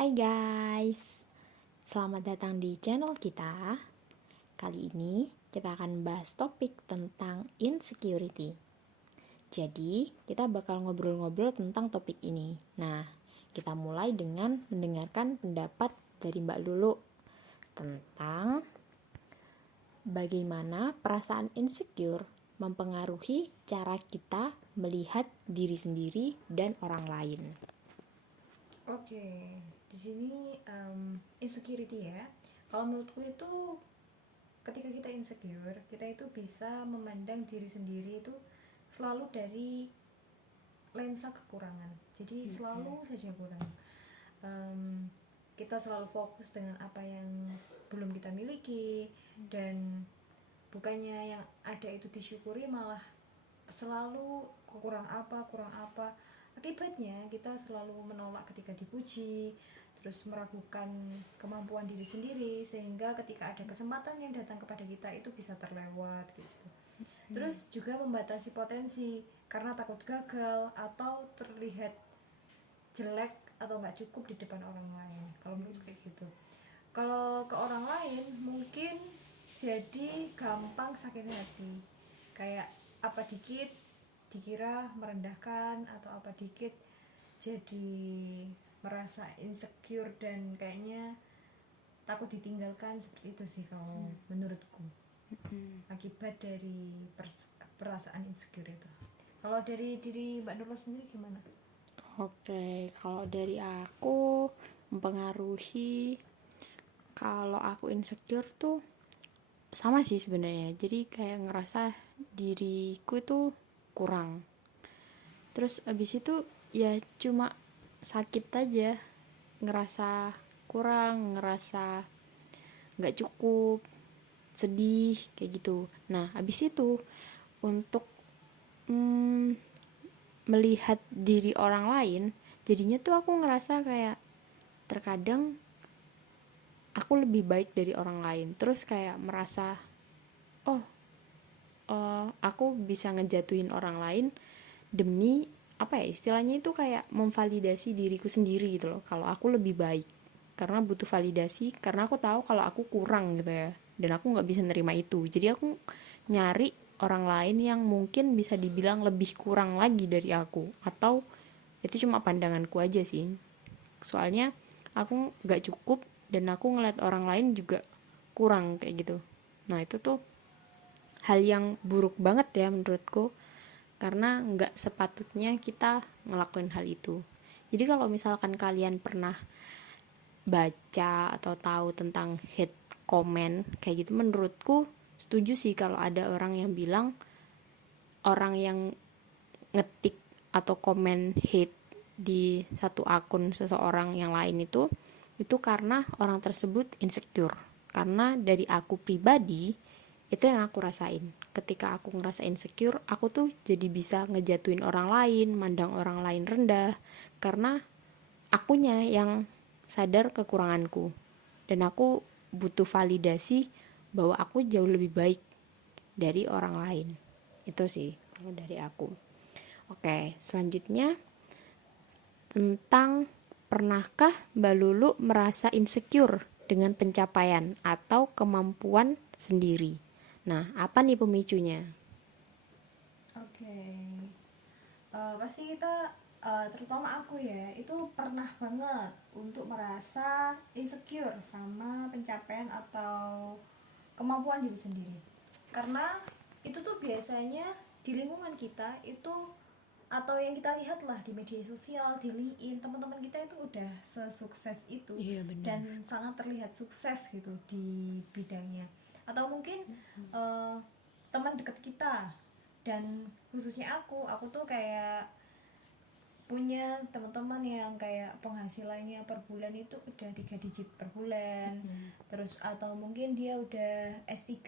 Hai guys, selamat datang di channel kita. Kali ini kita akan bahas topik tentang insecurity. Jadi, kita bakal ngobrol-ngobrol tentang topik ini. Nah, kita mulai dengan mendengarkan pendapat dari Mbak Lulu tentang bagaimana perasaan insecure mempengaruhi cara kita melihat diri sendiri dan orang lain. Oke, di sini insecurity ya. Kalau menurutku itu ketika kita insecure, kita itu bisa memandang diri sendiri itu selalu dari lensa kekurangan. Jadi selalu saja kurang. Kita selalu fokus dengan apa yang belum kita miliki dan bukannya yang ada itu disyukuri malah selalu kurang apa. Akibatnya kita selalu menolak ketika dipuji, terus meragukan kemampuan diri sendiri, sehingga ketika ada kesempatan yang datang kepada kita itu bisa terlewat gitu. Terus juga membatasi potensi karena takut gagal atau terlihat jelek atau nggak cukup di depan orang lain. Kalau menurut kayak gitu. Kalau ke orang lain mungkin jadi gampang sakit hati, kayak apa dikit dikira merendahkan atau apa dikit jadi merasa insecure dan kayaknya takut ditinggalkan. Seperti itu sih kalau menurutku akibat dari perasaan insecure itu. Kalau dari diri Mbak Nurul sendiri gimana? Oke, kalau dari aku mempengaruhi, kalau aku insecure tuh sama sih sebenarnya. Jadi kayak ngerasa diriku itu kurang. Terus abis itu ya cuma sakit aja, ngerasa kurang, ngerasa nggak cukup, sedih kayak gitu. Nah abis itu untuk mm, melihat diri orang lain, jadinya tuh aku ngerasa kayak terkadang aku lebih baik dari orang lain, terus kayak merasa oh, aku bisa ngejatuhin orang lain demi apa ya, istilahnya itu kayak memvalidasi diriku sendiri gitu loh, kalau aku lebih baik, karena butuh validasi, karena aku tahu kalau aku kurang gitu ya, dan aku nggak bisa nerima itu. Jadi aku nyari orang lain yang mungkin bisa dibilang lebih kurang lagi dari aku, atau itu cuma pandanganku aja sih, soalnya aku nggak cukup dan aku ngeliat orang lain juga kurang kayak gitu. Nah itu tuh hal yang buruk banget ya menurutku, karena nggak sepatutnya kita ngelakuin hal itu. Jadi kalau misalkan kalian pernah baca atau tahu tentang hate comment kayak gitu, menurutku setuju sih kalau ada orang yang bilang orang yang ngetik atau komen hate di satu akun seseorang yang lain itu karena orang tersebut insecure. Karena dari aku pribadi, itu yang aku rasain. Ketika aku ngerasa insecure, aku tuh jadi bisa ngejatuhin orang lain, mandang orang lain rendah, karena akunya yang sadar kekuranganku. Dan aku butuh validasi bahwa aku jauh lebih baik dari orang lain. Itu sih kalau dari aku. Oke, selanjutnya tentang pernahkah Mbak Lulu merasa insecure dengan pencapaian atau kemampuan sendiri? Nah, apa nih pemicunya? Oke, pasti kita terutama aku ya itu pernah banget untuk merasa insecure sama pencapaian atau kemampuan diri sendiri, karena itu tuh biasanya di lingkungan kita itu atau yang kita lihat lah di media sosial, di LinkedIn, teman-teman kita itu udah sesukses itu Iya benar. dan sangat terlihat sukses gitu di bidangnya. Atau mungkin uh, teman dekat kita, dan khususnya aku tuh kayak punya teman-teman yang kayak penghasilannya per bulan itu udah 3 digit per bulan. Terus atau mungkin dia udah S3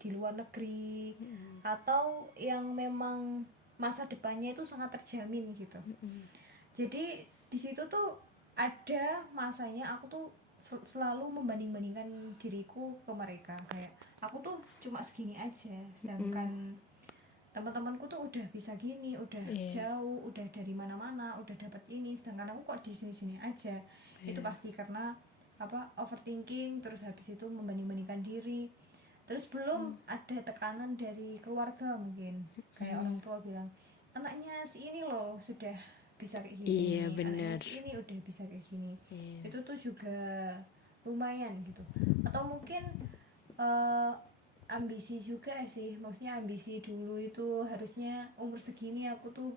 di luar negeri, atau yang memang masa depannya itu sangat terjamin gitu. Jadi di situ tuh ada masanya aku tuh selalu membanding-bandingkan diriku ke mereka, kayak aku tuh cuma segini aja sedangkan teman-temanku tuh udah bisa gini, udah jauh, udah dari mana-mana, udah dapat ini, sedangkan aku kok di sini-sini aja. Itu pasti karena overthinking, terus habis itu membanding-bandingkan diri, terus belum ada tekanan dari keluarga, mungkin kayak orang tua bilang anaknya si ini loh sudah bisa kayak gini, anaknya si ini udah bisa kayak gini. Itu tuh juga lumayan gitu. Atau mungkin ambisi juga sih, maksudnya ambisi dulu itu harusnya umur segini aku tuh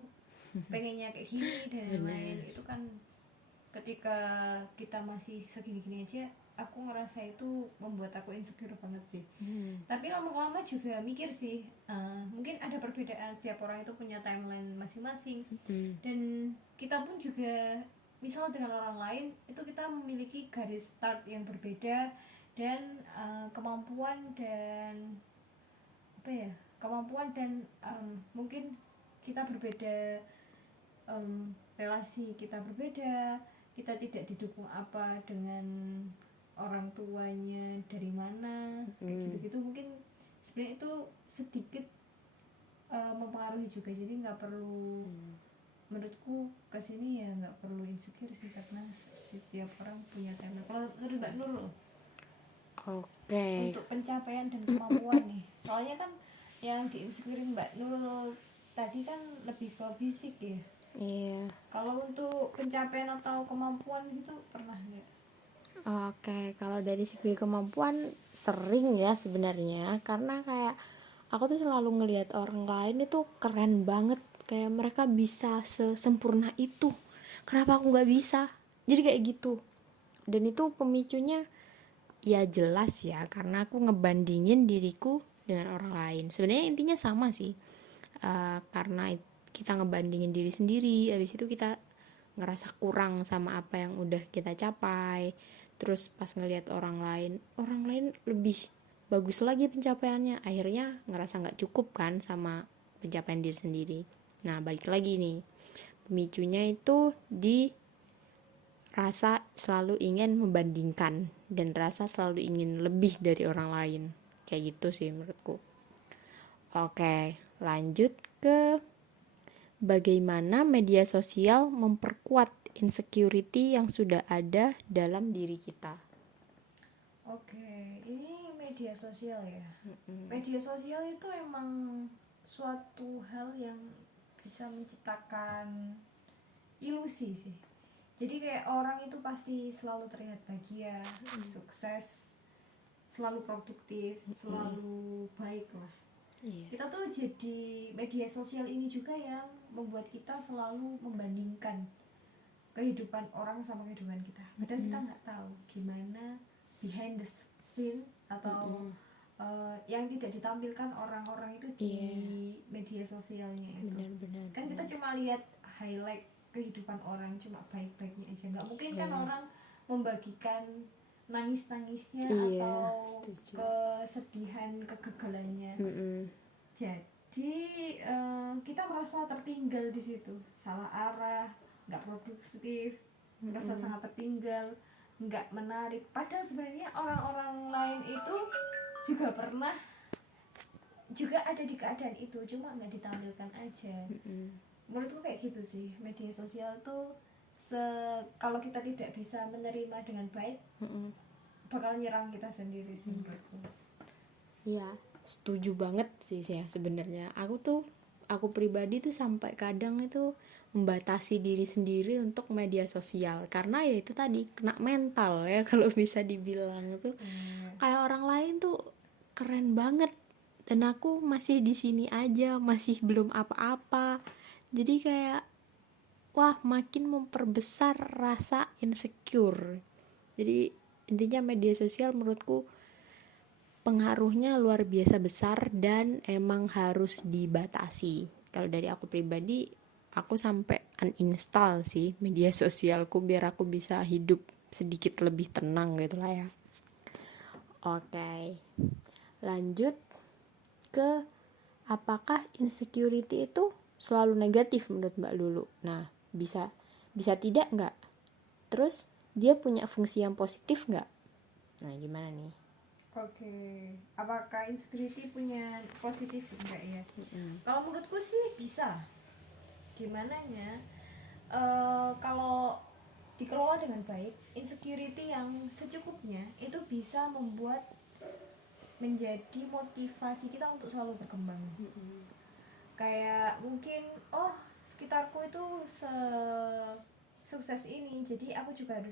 pengennya kayak gini dan lain-lain. Itu kan ketika kita masih segini-gini aja, aku ngerasa itu membuat aku insecure banget sih. Tapi lama-lama juga mikir sih, mungkin ada perbedaan, setiap orang itu punya timeline masing-masing, dan kita pun juga misal dengan orang lain itu kita memiliki garis start yang berbeda, dan kemampuan dan mungkin kita berbeda, relasi kita berbeda, kita tidak didukung dengan orang tuanya dari mana, kayak gitu-gitu. Mungkin sebenarnya itu sedikit mempengaruhi juga, jadi nggak perlu, menurutku kesini ya nggak perlu insecure sih, karena setiap orang punya timeline. Kalau menurut Mbak Nur loh, untuk pencapaian dan kemampuan nih, soalnya kan yang diinspirin Mbak Nur tadi kan lebih ke fisik ya. Kalau untuk pencapaian atau kemampuan gitu pernah nggak? Kalau dari segi kemampuan sering ya sebenarnya, karena kayak aku tuh selalu ngelihat orang lain itu keren banget, kayak mereka bisa sesempurna itu, kenapa aku nggak bisa, jadi kayak gitu. Dan itu pemicunya ya jelas ya, karena aku ngebandingin diriku dengan orang lain. Sebenarnya intinya sama sih, karena kita ngebandingin diri sendiri, habis itu kita ngerasa kurang sama apa yang udah kita capai. Terus pas ngelihat orang lain lebih bagus lagi pencapaiannya, akhirnya ngerasa nggak cukup kan sama pencapaian diri sendiri. Nah balik lagi nih, pemicunya itu di rasa selalu ingin membandingkan dan rasa selalu ingin lebih dari orang lain, kayak gitu sih menurutku. Oke, lanjut ke bagaimana media sosial memperkuat insecurity yang sudah ada dalam diri kita. Oke, ini media sosial ya. Media sosial itu emang suatu hal yang bisa menciptakan ilusi sih. Jadi kayak orang itu pasti selalu terlihat bahagia, sukses, selalu produktif, selalu baik lah. Kita tuh jadi media sosial ini juga yang membuat kita selalu membandingkan kehidupan orang sama kehidupan kita. Padahal kita nggak tahu gimana behind the scene atau yang tidak ditampilkan orang-orang itu di media sosialnya itu. Kan kita cuma lihat highlight kehidupan orang, cuma baik-baiknya aja. Nggak mungkin kan orang membagikan nangis-nangisnya atau kesedihan, kegagalannya. Jadi kita merasa tertinggal di situ, salah arah, nggak produktif, merasa sangat tertinggal, nggak menarik. Padahal sebenarnya orang-orang lain itu juga ada di keadaan itu, cuma nggak ditampilkan aja. Menurutku kayak gitu sih, media sosial tuh kalau kita tidak bisa menerima dengan baik, bakal nyerang kita sendiri sih menurutku. Iya, setuju banget sih ya sebenarnya. Aku pribadi tuh sampai kadang itu membatasi diri sendiri untuk media sosial, karena ya itu tadi kena mental ya kalau bisa dibilang tuh. Kayak orang lain tuh keren banget dan aku masih di sini aja, masih belum apa-apa. Jadi kayak wah, makin memperbesar rasa insecure. Jadi intinya media sosial menurutku pengaruhnya luar biasa besar dan emang harus dibatasi. Kalau dari aku pribadi, aku sampai uninstall sih media sosialku biar aku bisa hidup sedikit lebih tenang gitu lah ya. Oke, lanjut ke apakah insecurity itu selalu negatif menurut Mbak Lulu? Nah, bisa tidak nggak? Terus dia punya fungsi yang positif nggak? Nah, gimana nih? Oke, apakah insecurity punya positif enggak ya? Mm-mm. Kalau menurutku sih bisa. Dimananya kalau dikelola dengan baik, insecurity yang secukupnya itu bisa membuat menjadi motivasi kita untuk selalu berkembang. Kayak mungkin sekitarku itu sukses ini, jadi aku juga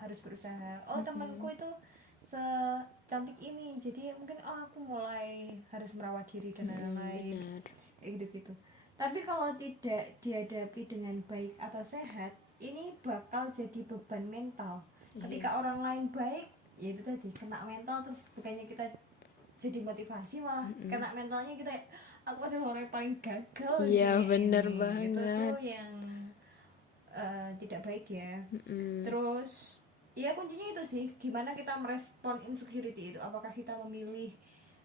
harus berusaha. Temanku itu secantik ini, jadi mungkin aku mulai harus merawat diri dan lain-lain. Benar. Kayak gitu-gitu. Tapi kalau tidak dihadapi dengan baik atau sehat, ini bakal jadi beban mental. Ketika orang lain baik, ya itu tadi kena mental, terus bukannya kita jadi motivasi, malah kena mentalnya kita, aku adalah orang yang paling gagal. Iya, bener Itu banget. tuh yang tidak baik ya. Terus ya kuncinya itu sih, gimana kita merespon insecurity itu. Apakah kita memilih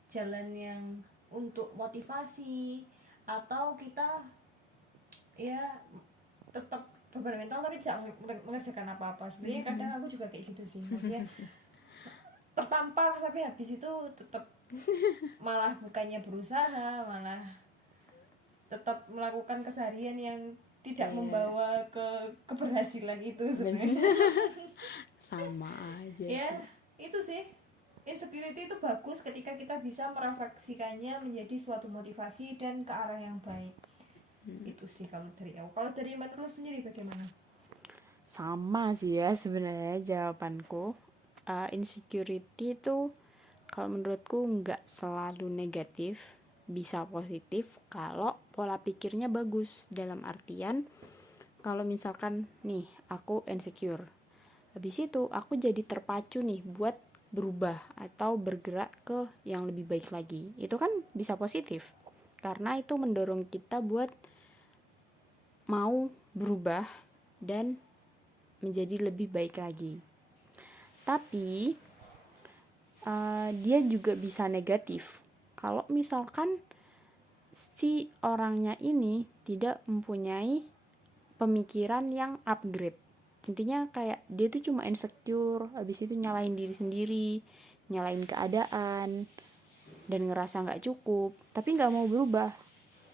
jalan yang untuk motivasi, atau kita ya tetap beban mental tapi tidak mengerjakan apa-apa. Sebenarnya kadang aku juga kayak gitu sih, maksudnya tertampar tapi habis itu tetap malah bukannya berusaha, malah tetap melakukan keseharian yang tidak membawa ke keberhasilan itu sebenarnya. Sama aja Ya sih. itu sih, insecurity itu bagus ketika kita bisa merefleksikannya menjadi suatu motivasi dan ke arah yang baik. Itu sih kalau dari aku. Kalau dari menurut sendiri bagaimana? Sama sih ya sebenarnya jawabanku. Insecurity itu kalau menurutku nggak selalu negatif, bisa positif kalau pola pikirnya bagus. Dalam artian kalau misalkan nih aku insecure, habis itu aku jadi terpacu nih buat berubah atau bergerak ke yang lebih baik lagi, itu kan bisa positif karena itu mendorong kita buat mau berubah dan menjadi lebih baik lagi. Tapi dia juga bisa negatif kalau misalkan si orangnya ini tidak mempunyai pemikiran yang upgrade. Intinya kayak dia tuh cuma insecure, habis itu nyalain diri sendiri, nyalain keadaan, dan ngerasa nggak cukup, tapi nggak mau berubah.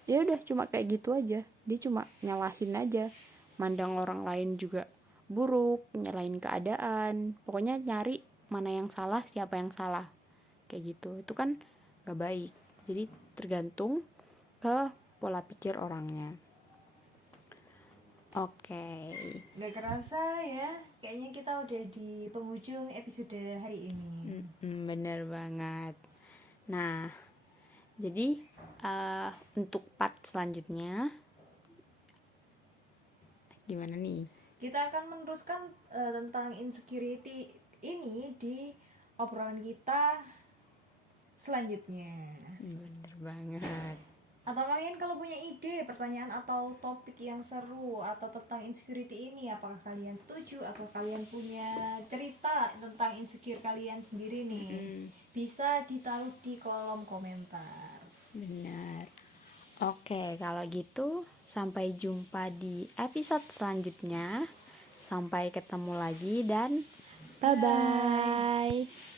Ya udah cuma kayak gitu aja, dia cuma nyalahin aja, mandang orang lain juga buruk, nyalain keadaan, pokoknya nyari mana yang salah, siapa yang salah, kayak gitu. Itu kan nggak baik. Jadi tergantung ke pola pikir orangnya. Oke. Gak kerasa ya, kayaknya kita udah di penghujung episode hari ini. Bener banget. Nah, jadi untuk part selanjutnya gimana nih? Kita akan meneruskan tentang insecurity ini di obrolan kita selanjutnya. Bener banget. Atau kalian kalau punya ide, pertanyaan atau topik yang seru atau tentang insecurity ini, apakah kalian setuju atau kalian punya cerita tentang insecure kalian sendiri nih, bisa ditaruh di kolom komentar. Benar. Oke, kalau gitu sampai jumpa di episode selanjutnya. Sampai ketemu lagi dan bye-bye.